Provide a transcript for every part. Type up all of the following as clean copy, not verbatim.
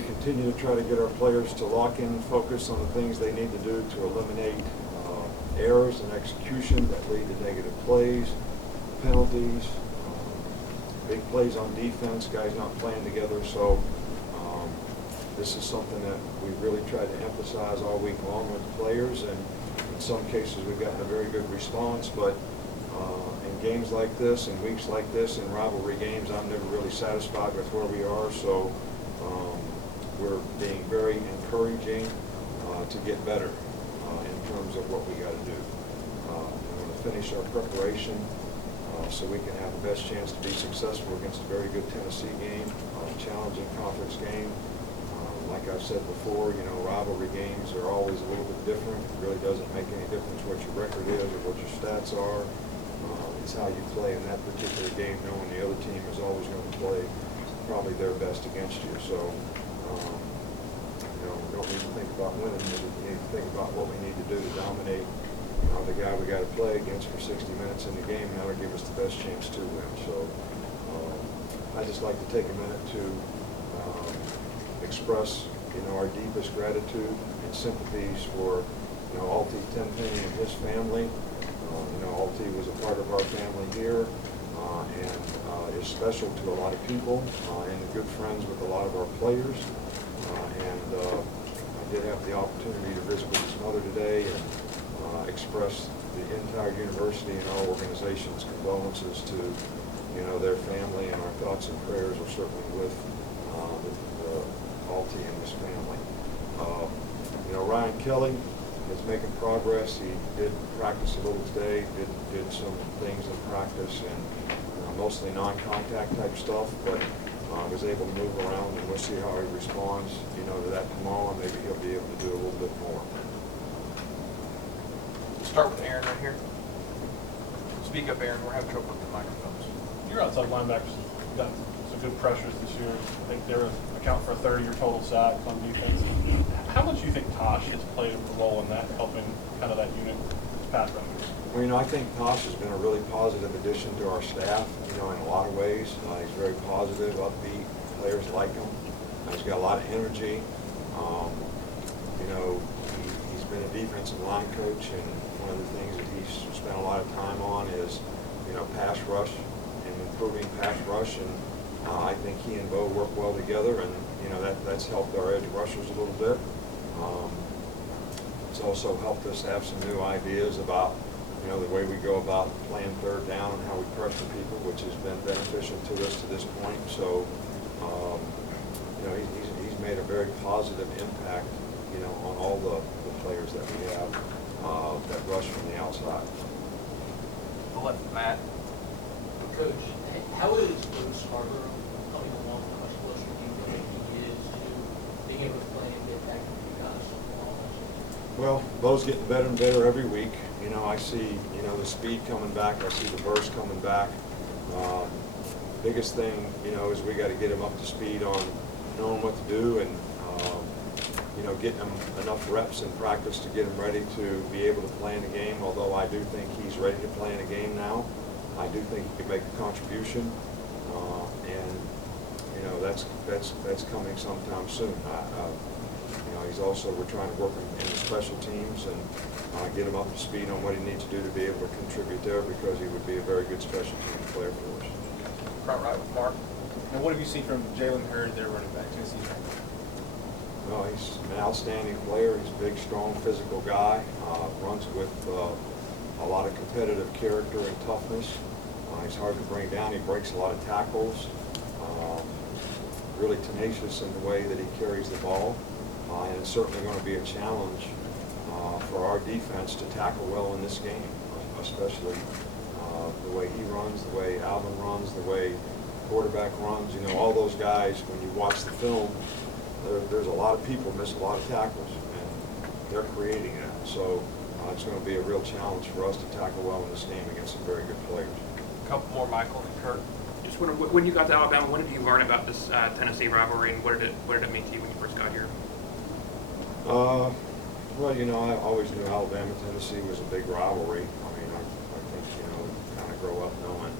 we continue to try to get our players to lock in and focus on the things they need to do to eliminate errors and execution that lead to negative plays, penalties, big plays on defense, guys not playing together. So this is something that we really tried to emphasize all week long with the players, and in some cases we've gotten a very good response, but in games like this and weeks like this and rivalry games, I'm never really satisfied with where we are. So we're being very encouraging to get better in terms of what we got to do. We want to finish our preparation so we can have the best chance to be successful against a very good Tennessee game, challenging conference game. Like I've said before, you know, rivalry games are always a little bit different. It really doesn't make any difference what your record is or what your stats are. It's how you play in that particular game, knowing the other team is always going to play probably their best against you. So, you know, we don't need to think about winning. We need to think about what we need to do to dominate the guy we got to play against for 60 minutes in the game. That'll give us the best chance to win. So, I'd just like to take a minute to express, you know, our deepest gratitude and sympathies for, you know, Alti Tenn and his family. You know, Alti was a part of our family here and is special to a lot of people and good friends with a lot of our players. I did have the opportunity to visit with his mother today and express the entire university and our organization's condolences to, you know, their family, and our thoughts and prayers are certainly with Alti and his family. You know, Ryan Kelly is making progress. He did practice a little today, did some things in practice, and mostly non-contact type stuff, but was able to move around, and we'll see how he responds, you know, to that tomorrow, and maybe he'll be able to do a little bit more. Start with Aaron right here. Speak up, Aaron. We're having trouble with the microphones. Your outside linebackers got some good pressures this year. I think they account for a third of your total sacks on defense. How much do you think Tosh has played a role in that, helping kind of that unit, pass rushers? Well, you know, I think Tosh has been a really positive addition to our staff, you know, in a lot of ways. He's very positive, upbeat. Players like him. He's got a lot of energy. You know, he's been a defensive line coach, and one of the things that he's spent a lot of time on is, you know, pass rush and improving pass rush. And I think he and Bo work well together, and, you know, that's helped our edge rushers a little bit. It's also helped us have some new ideas about, you know, the way we go about playing third down and how we pressure people, which has been beneficial to us to this point. So, you know, he's made a very positive impact, you know, on all the players that we have that rush from the outside. The left, Matt. Coach, how is Bruce Scarborough coming along? How much closer do you think he is to being able to play and get back to you guys? Well, Bo's getting better and better every week. You know, I see, you know, the speed coming back. I see the burst coming back. Biggest thing, you know, is we got to get him up to speed on knowing what to do, and you know, getting him enough reps in practice to get him ready to be able to play in the game. Although I do think he's ready to play in a game now. I do think he can make a contribution, and you know, that's coming sometime soon. You know, he's also, we're trying to work him in the special teams and get him up to speed on what he needs to do to be able to contribute there, because he would be a very good special team player for us. Front right with Mark. And what have you seen from Jalen Hurd, their running back, Tennessee? Well, he's an outstanding player. He's a big, strong, physical guy. Runs with a lot of competitive character and toughness. He's hard to bring down. He breaks a lot of tackles. Really tenacious in the way that he carries the ball. And it's certainly going to be a challenge for our defense to tackle well in this game, especially the way he runs, the way Alvin runs, the way quarterback runs. You know, all those guys, when you watch the film, there's a lot of people miss a lot of tackles, and they're creating that. So it's going to be a real challenge for us to tackle well in this game against some very good players. A couple more, Michael and Kurt. Just when you got to Alabama, when did you learn about this Tennessee rivalry, and what did it mean to you when you first got here? Well, you know, I always knew Alabama, Tennessee was a big rivalry. I mean, I think, you know, kind of grow up knowing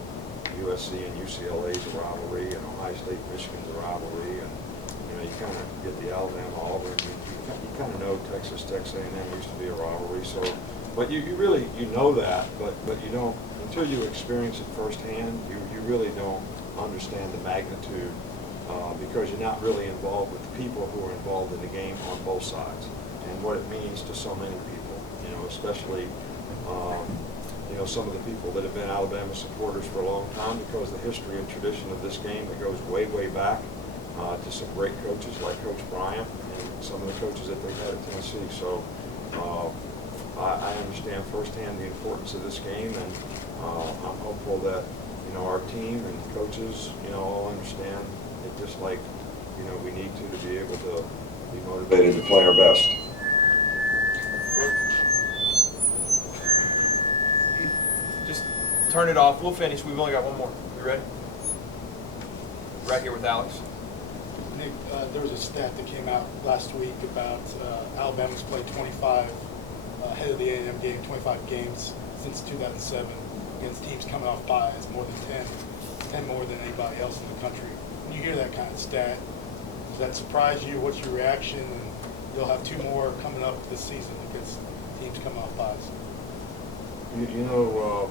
USC and UCLA is a rivalry, and Ohio State, Michigan's a rivalry, and You know, you kind of get the Alabama Auburn. You kind of know Texas A&M used to be a rivalry. So, but you really know that, but you don't until you experience it firsthand. You really don't understand the magnitude because you're not really involved with the people who are involved in the game on both sides and what it means to so many people. You know, especially. You know, some of the people that have been Alabama supporters for a long time because the history and tradition of this game that goes way, way back to some great coaches like Coach Bryant and some of the coaches that they've had at Tennessee. So I understand firsthand the importance of this game, and I'm hopeful that, you know, our team and coaches, you know, all understand it just like, you know, we need to be able to be motivated to play our best. Just turn it off. We'll finish. We've only got one more. You ready? Right here with Alex. Nick, there was a stat that came out last week about Alabama's played 25 ahead of the A&M game, 25 games since 2007 against teams coming off byes, more than 10 more than anybody else in the country. When you hear that kind of stat, does that surprise you? What's your reaction? And you'll have 2 more coming up this season against teams coming off byes. You know,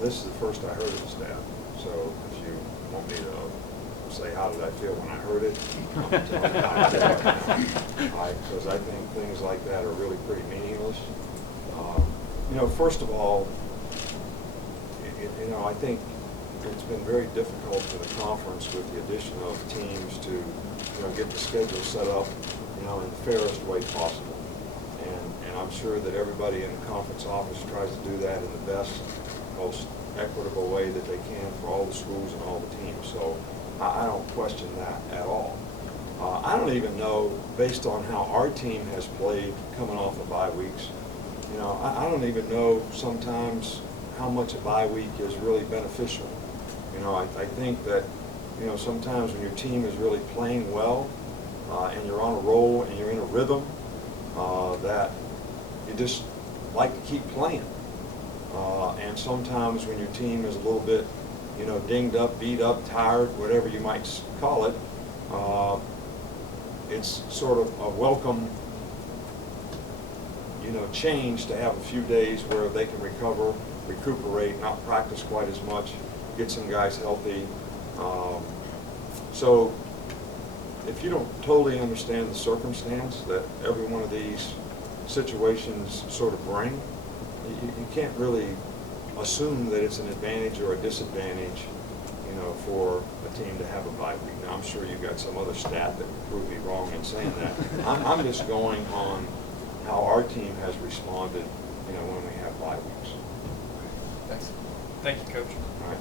this is the first I heard of the stat, so if you want me to say how did I feel when I heard it, I'm telling you how I feel right now. Because I think things like that are really pretty meaningless. You know, first of all, you know, I think it's been very difficult for the conference with the addition of teams to, you know, get the schedule set up, you know, in the fairest way possible. And I'm sure that everybody in the conference office tries to do that in the best, most equitable way that they can for all the schools and all the teams. So I don't question that at all. I don't even know, based on how our team has played coming off of bye weeks, you know, I don't even know sometimes how much a bye week is really beneficial. You know, I think that, you know, sometimes when your team is really playing well and you're on a roll and you're in a rhythm, that you just like to keep playing. And sometimes when your team is a little bit, you know, dinged up, beat up, tired, whatever you might call it, it's sort of a welcome, you know, change to have a few days where they can recover, recuperate, not practice quite as much, get some guys healthy. So if you don't totally understand the circumstance that every one of these situations sort of bring, you can't really assume that it's an advantage or a disadvantage, you know, for a team to have a bye week. Now, I'm sure you've got some other stat that would prove me wrong in saying that. I'm just going on how our team has responded, you know, when we have bye weeks. Thanks. Thank you, Coach. All right.